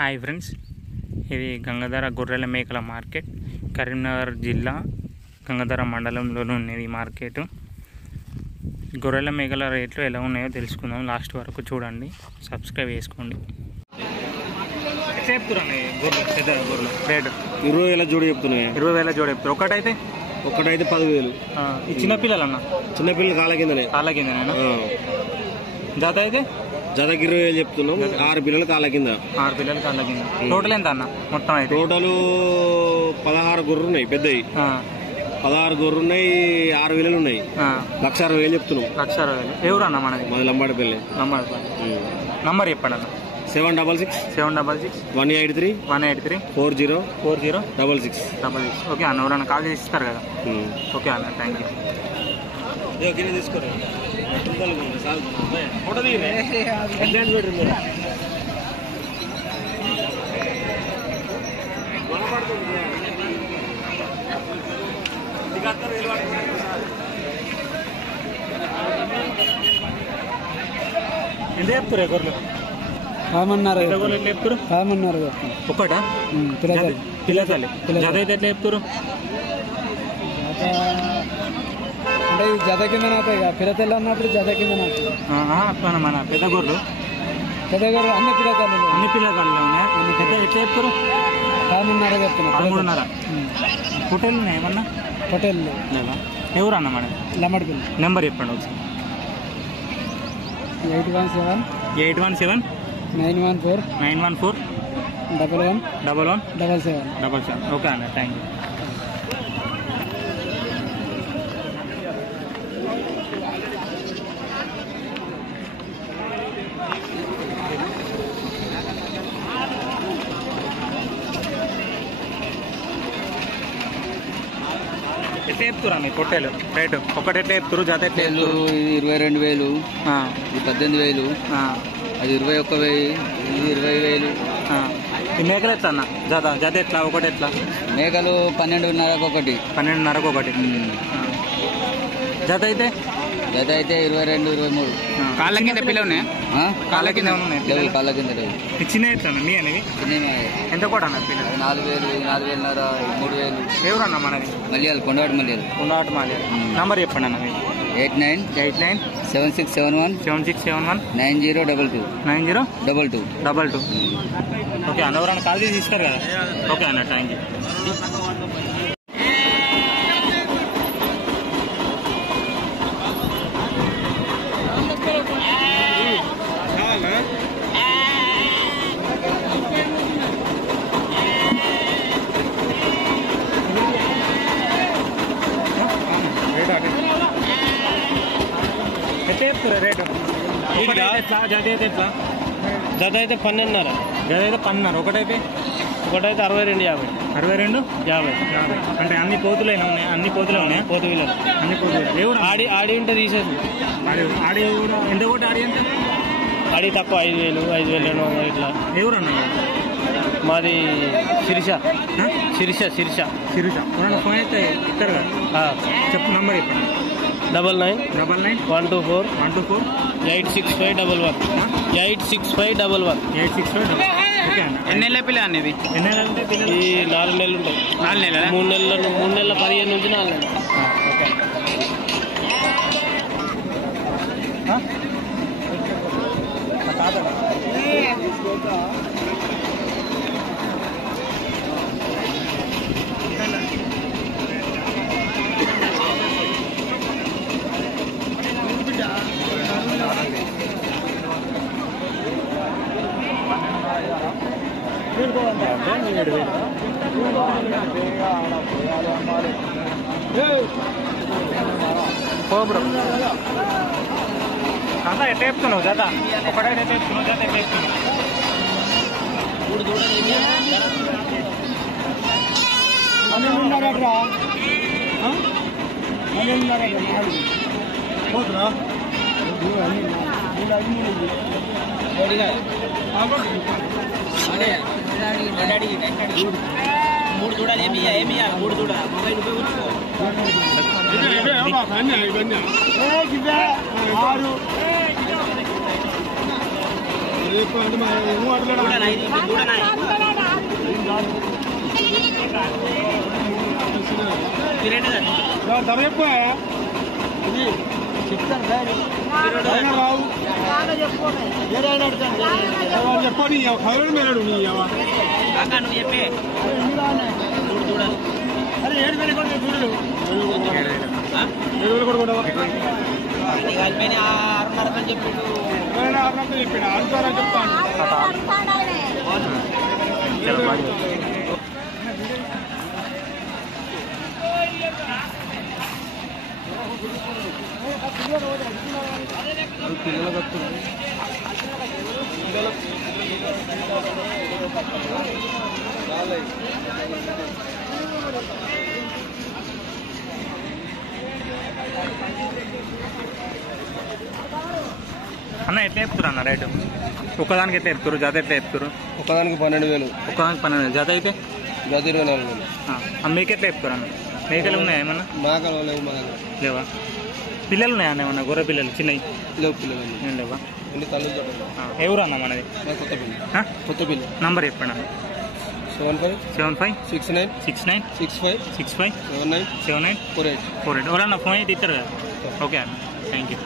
Hi friends, ఇది గంగాధర గొర్రెల మేకల మార్కెట్, కరీంనగర్ జిల్లా గంగాధర మండలంలోనే ఉన్నది ఈ మార్కెట్. గొర్రెల మేకల రేట్లు ఎలా ఉన్నాయో తెలుసుకుందాం. లాస్ట్ వరకు చూడండి, సబ్స్క్రైబ్ చేసుకోండి. రేటు 20,000 జోడి చెప్తున్నాయి. 20,000 జోడి చెప్తారు. ఒకటైతే 10,000. ఈ చిన్నపిల్లలు అన్న, చిన్నపిల్లలు కాళ్ళ కిందనే. జత అయితే జతకి 20,000 చెప్తున్నాం. 6 పిల్లలు కాళ్ళ కింద. 6 పిల్లలు కాళ్ళ కింద. టోటల్ ఎంత అన్న మొత్తం? అయితే టోటల్ 16 గొర్రెలు ఉన్నాయి. పెద్దవి 16 గొర్రెలు ఉన్నాయి. 6 పిల్లలు ఉన్నాయి. 1,60,000 చెప్తున్నాం. 1,60,000. ఎవరు అన్న మనది? మాది లంబాడపల్లి. నంబర్ చెప్పండి అన్న. 766 183 40 66. ఓకే అన్న, ఎవరన్నా కాల్ చేసి ఇస్తారు కదా? ఓకే అన్న, థ్యాంక్ యూ. తీసుకోరా ఎంత చెప్తారు గొర్రెలు? 10,000 చెప్తారు. 10,000 ఒకటా? పిల్లకాయలు జత అయితే ఎట్లా చెప్తారు? అంటే జత కింద నాతాయి, పిల్లతల్లి అన్నప్పుడు జత కింద నాతాయి. అట్లా మన పెద్ద గొర్రెలు అన్ని పిల్లతల్లి ఉన్నాయి. ఎట్లా చెప్తారు? 10,000 చెప్తున్నా. 13.5. హోటల్ ఉన్నాయి ఏమన్నా? హోటల్ లేదా? ఎవరు అన్న మన? లమ్మడిపల్లి. నెంబర్ చెప్పండి ఒకసారి. 817 914 11 11 ఓకే అన్న, థ్యాంక్ యూ. ఎట్లా చెప్తురా మీ పొట్టేలు రేటు? ఒకటి ఎట్లా చెప్తారు? జత ఎట్లా చెప్తారు? ఇది 22,000, ఇది 18,000, అది 21,000, ఇది 20,000. ఈ మేకలు ఎట్లా అన్న? జత ఎట్లా? ఒకటి ఎట్లా? మేకలు 12,500 ఒకటి. 12.5 ఒకటి. జత అయితే 22, 23. కాళ్ళ కింద పిల్లలు ఉన్నాయా? కాళ్ళ కింద ఉన్నాయి. కాళ్ళ కింద లేవు. చిన్న ఎట్లా మీ అనేవి ఎంత కూడా అన్న పిల్లలు? 4,000, 4,500, 3,000. ఎవరు అన్న మనది? మల్యాలు, కొండవాటి మల్యాలు. నంబర్ చెప్పండి అన్న మీరు. 89 7671 7671 9022 9022. ఓకే అన్న, ఎవరన్నా కాల్ చేసి ఇస్తారు కదా? ఓకే అన్న, థ్యాంక్ యూ. ఎట్లా చెప్తారా రేటు? జత అయితే ఎట్లా? జత అయితే 12,500. జత అయితే 12,500. ఒకటైతే 62,50. 62,50. అంటే అన్ని పోతులే ఉన్నాయి? అన్ని పోతులే ఉన్నాయా? పోతు వీళ్ళకి అన్ని పోతులు. ఎవరు ఆడి ఉంటే తీసేది. ఆడి కూడా ఎంత ఒకటి? ఆడి ఎంత? ఆడి తక్కువ 5,000 5,000 ఇట్లా. ఎవరు అన్న? మాది శిరీష. ఫోన్ అయితే ఇస్తారు కదా? చెప్పు నంబర్ చెప్పండి. 99 124 86511 86511. ఓకే అన్న. ఎన్ని నెలల పిల్ల అనేది? ఎన్ని నెలలు ఉంటాయి పిల్లలు? ఈ 4 నెలలు ఉంటాయి. 4 నెలల? 3 నెలల 15 నుంచి 4 నెలలు. ఓకే. అన్న ఎట్లా చెప్తున్నావు జత? ఒకటైతే ఎట్లా చెప్తున్నావు? జత ఎట్లా చెప్తున్నావు? మూడు చూడాలి. ఏమి 3 చూడాలి. మొబైల్ ఉపయోగించుకో. చెప్పండి ఖబరు మేలడు నువ్వు చెప్పే అరే 7,000 కూడా చూడు 7,000 కూడా కొడవా కలిపి 6,500 చెప్పిండు 6,500 చెప్పిండు 6,000 చెప్తాను అన్న ఎట్లా చెప్తారు అన్న రేటు ఒక్కదానికి ఎట్లా చెప్తారు జత ఎట్లా చెప్తారు ఒకదానికి 12,000 ఒక్కదానికి 12,000 జత అయితే జత 24,000 మీకు ఎట్లా చెప్తారు అన్న మేకలు ఉన్నాయా ఏమన్నా మేకలు లేవు మా దగ్గర లేవా పిల్లలు ఉన్నాయా అన్న ఏమన్నా గొర్రె పిల్లలు చిన్నవి లేవు పిల్లలు ఏం లేవా ఎన్ని తల్లి ఎవరు అన్న మనది కొత్తపల్లి నంబర్ చెప్పండి అన్న 75 69 69 65 65 79 79 48 ఎవరన్నా ఫోన్ అయితే ఇస్తారు కదా ఓకే అన్న థ్యాంక్ యూ